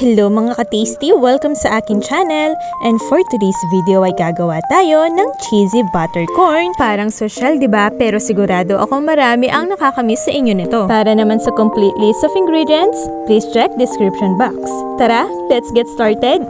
Hello mga ka-tasty! Welcome sa akin channel! And for today's video ay gagawa tayo ng cheesy buttercorn. Parang social, diba? Pero sigurado ako marami ang nakakamiss sa inyo nito. Para naman sa complete list of ingredients, please check description box. Tara, let's get started!